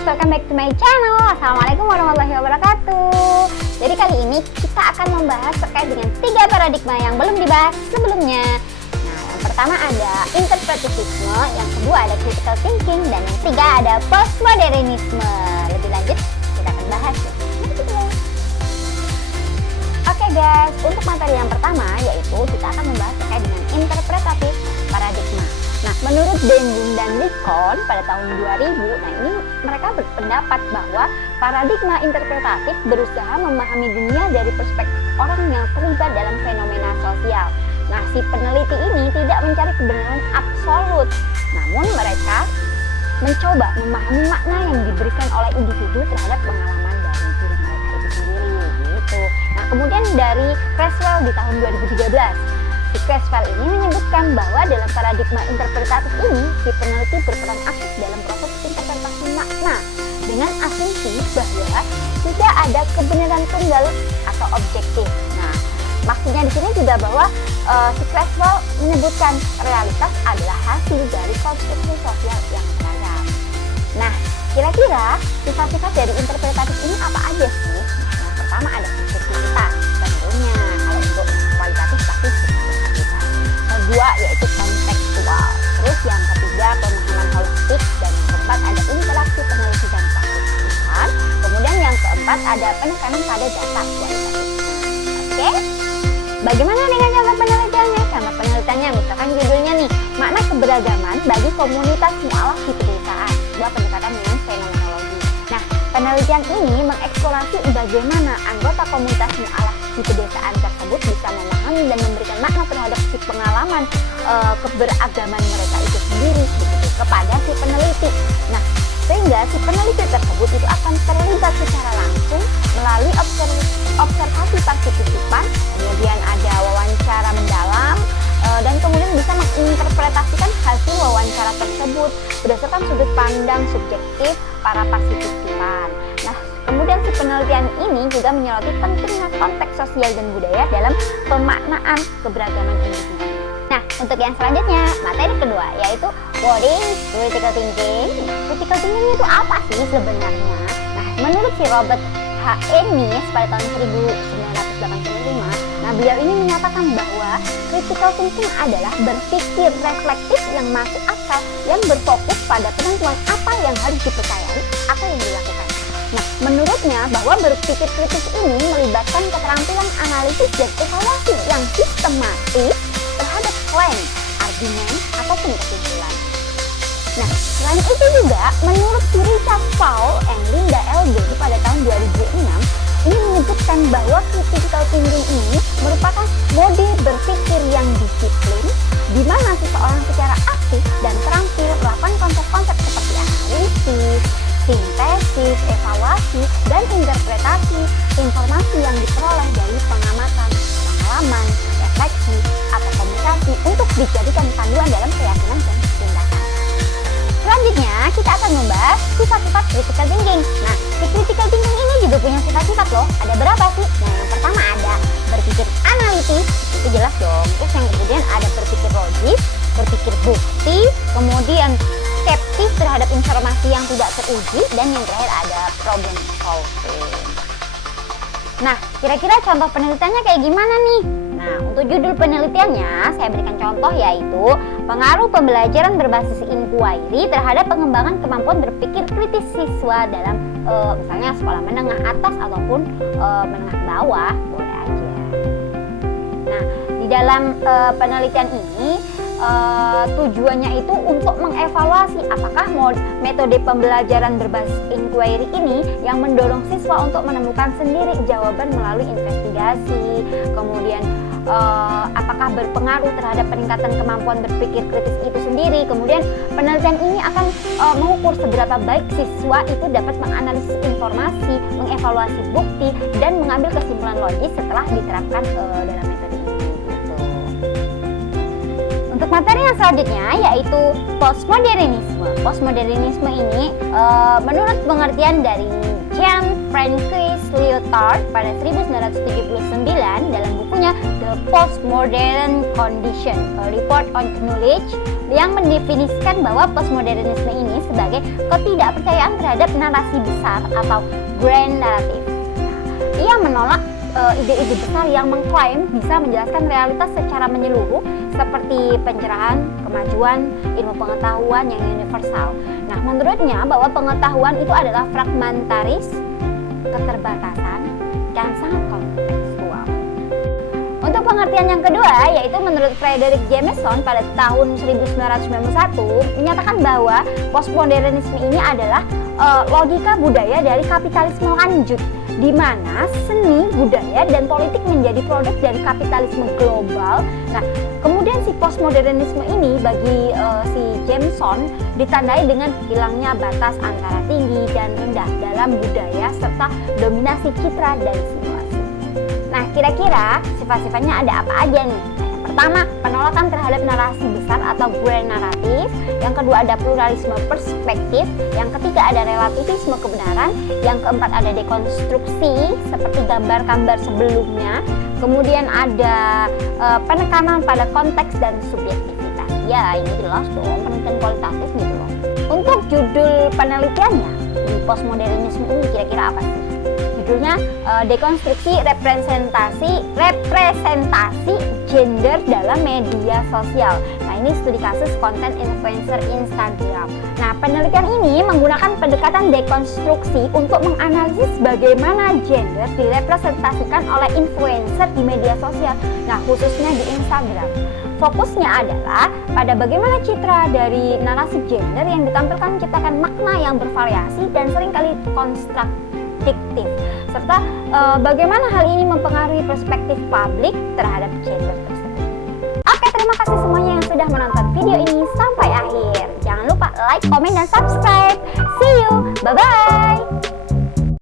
guys, welcome back to my channel. Assalamualaikum warahmatullahi wabarakatuh. Jadi kali ini kita akan membahas terkait dengan 3 paradigma yang belum dibahas sebelumnya. Nah, yang pertama ada interpretivisme, yang kedua ada critical thinking, dan yang ketiga ada postmodernisme. Lebih lanjut kita akan bahas ya. Oke guys, untuk materi yang pertama yaitu kita akan membahas terkait dengan interpretatif paradigma. Nah, menurut Denjun dan Lincoln pada tahun 2000, nah ini mereka berpendapat bahwa paradigma interpretatif berusaha memahami dunia dari perspektif orang yang terlibat dalam fenomena sosial. Nah, si peneliti ini tidak mencari kebenaran absolut, namun mereka mencoba memahami makna yang diberikan oleh individu terhadap pengalaman dari diri mereka itu sendiri, gitu. Nah, kemudian dari Creswell di tahun 2013. Si Creswell ini menyebutkan bahwa dalam paradigma interpretatif ini, si peneliti berperan aktif dalam proses interpretasi makna dengan asumsi bahwa tidak ada kebenaran tunggal atau objektif. Nah, maksudnya di sini juga bahwa si Creswell menyebutkan realitas adalah hasil dari konstruksi sosial yang beragam. Nah, kira-kira sifat-sifat dari interpretatif ini apa aja sih? Nah, yang pertama ada subjektivitas, tentunya. Kalau untuk kualitatif pasti kedua yaitu kontekstual, terus yang ketiga pemahaman holistik, dan yang keempat ada interaksi peneliti dan praktikan, kemudian yang keempat ada penekanan pada data kualitatif. Oke, bagaimana dengan contoh penelitiannya? Contoh penelitiannya misalkan judulnya nih, makna keberagaman bagi komunitas mualaf di pedesaan, sebuah pendekatan dengan fenomenologi. Nah, penelitian ini mengeksplorasi bagaimana anggota komunitas mualaf di pedesaan tersebut bisa memahami dan memberikan makna terhadap si pengalaman keberagaman mereka itu sendiri begitu, kepada si peneliti. Nah, sehingga si peneliti tersebut itu akan terlibat secara langsung melalui observasi partisipan, kemudian ada wawancara mendalam, dan kemudian bisa menginterpretasikan hasil wawancara tersebut berdasarkan sudut pandang subjektif para partisipan. Nah, kemudian si penelitian ini juga menyoroti pentingnya konteks sosial dan budaya dalam pemaknaan keberagaman individu. Nah, untuk yang selanjutnya, materi kedua yaitu wording critical thinking. Critical thinking itu apa sih sebenarnya? Nah, menurut si Robert H. Ennis pada tahun 1985, nah beliau ini menyatakan bahwa critical thinking adalah berpikir reflektif yang masuk akal, yang berfokus pada penentuan apa yang harus dipercayai atau yang dilakukan. Nah, menurutnya bahwa berpikir kritis ini melibatkan keterampilan analisis dan evaluasi yang sistematis terhadap klaim, argumen, ataupun kesimpulan. Nah, selain itu juga, menurut si Richard Paul and Linda Elgin pada tahun 2006, ini menyebutkan bahwa critical thinking ini merupakan mode berpikir yang disiplin, di mana seseorang secara aktif dan terampil melakukan konsep-konsep seperti analisis, sintesis, evaluasi, dan interpretasi informasi yang diperoleh dari pengamatan, pengalaman, refleksi, atau komunikasi untuk dijadikan panduan dalam keyakinan dan tindakan. Selanjutnya, kita akan membahas sifat-sifat critical thinking. Nah, si critical thinking ini juga punya sifat-sifat loh. Ada berapa sih? Nah, yang pertama ada berpikir analitis, itu jelas dong. Terus yang kemudian ada berpikir logis, berpikir bukti, kemudian skeptis terhadap informasi yang tidak teruji, dan yang terakhir ada problem solving. Nah, kira-kira contoh penelitiannya kayak gimana nih? Nah, untuk judul penelitiannya saya berikan contoh yaitu pengaruh pembelajaran berbasis inquiry terhadap pengembangan kemampuan berpikir kritis siswa dalam misalnya sekolah menengah atas ataupun menengah bawah, boleh aja. Nah, di dalam penelitian ini tujuannya itu untuk mengevaluasi apakah metode pembelajaran berbasis inquiry ini yang mendorong siswa untuk menemukan sendiri jawaban melalui investigasi, kemudian apakah berpengaruh terhadap peningkatan kemampuan berpikir kritis itu sendiri. Kemudian penelitian ini akan mengukur seberapa baik siswa itu dapat menganalisis informasi, mengevaluasi bukti, dan mengambil kesimpulan logis setelah diterapkan dalam metode ini. Untuk materi yang selanjutnya yaitu postmodernisme. Postmodernisme ini menurut pengertian dari Jean-Francois Lyotard pada 1979 dalam bukunya The Postmodern Condition, A Report on Knowledge, yang mendefinisikan bahwa postmodernisme ini sebagai ketidakpercayaan terhadap narasi besar atau grand narrative. Ia menolak ide-ide besar yang mengklaim bisa menjelaskan realitas secara menyeluruh seperti pencerahan, kemajuan, ilmu pengetahuan yang universal. Nah, menurutnya bahwa pengetahuan itu adalah fragmentaris, keterbatasan, dan sangat kontekstual. Untuk pengertian yang kedua, yaitu menurut Frederick Jameson pada tahun 1991 menyatakan bahwa postmodernisme ini adalah logika budaya dari kapitalisme lanjut, di mana seni, budaya, dan politik menjadi produk dari kapitalisme global. Nah, kemudian si postmodernisme ini bagi si Jameson ditandai dengan hilangnya batas antara tinggi dan rendah dalam budaya serta dominasi citra dan simulasi. Nah, kira-kira sifat-sifatnya ada apa aja nih? Pertama, penolakan terhadap narasi besar atau grand narrative. Yang kedua ada pluralisme perspektif. Yang ketiga ada relativisme kebenaran. Yang keempat ada dekonstruksi seperti gambar-gambar sebelumnya. Kemudian ada penekanan pada konteks dan subjektivitas. Ya, ini jelas dong, penelitian kualitatif gitu loh. Untuk judul penelitiannya di postmodernisme ini kira-kira apa sih? Judulnya dekonstruksi representasi gender dalam media sosial. Nah, ini studi kasus konten influencer Instagram. Nah, penelitian ini menggunakan pendekatan dekonstruksi untuk menganalisis bagaimana gender direpresentasikan oleh influencer di media sosial. Nah, khususnya di Instagram. Fokusnya adalah pada bagaimana citra dari narasi gender yang ditampilkan menciptakan makna yang bervariasi dan seringkali konstruktif, serta bagaimana hal ini mempengaruhi perspektif publik terhadap gender tersebut. Oke, terima kasih semuanya yang sudah menonton video ini sampai akhir. Jangan lupa like, komen, dan subscribe. See you, bye-bye.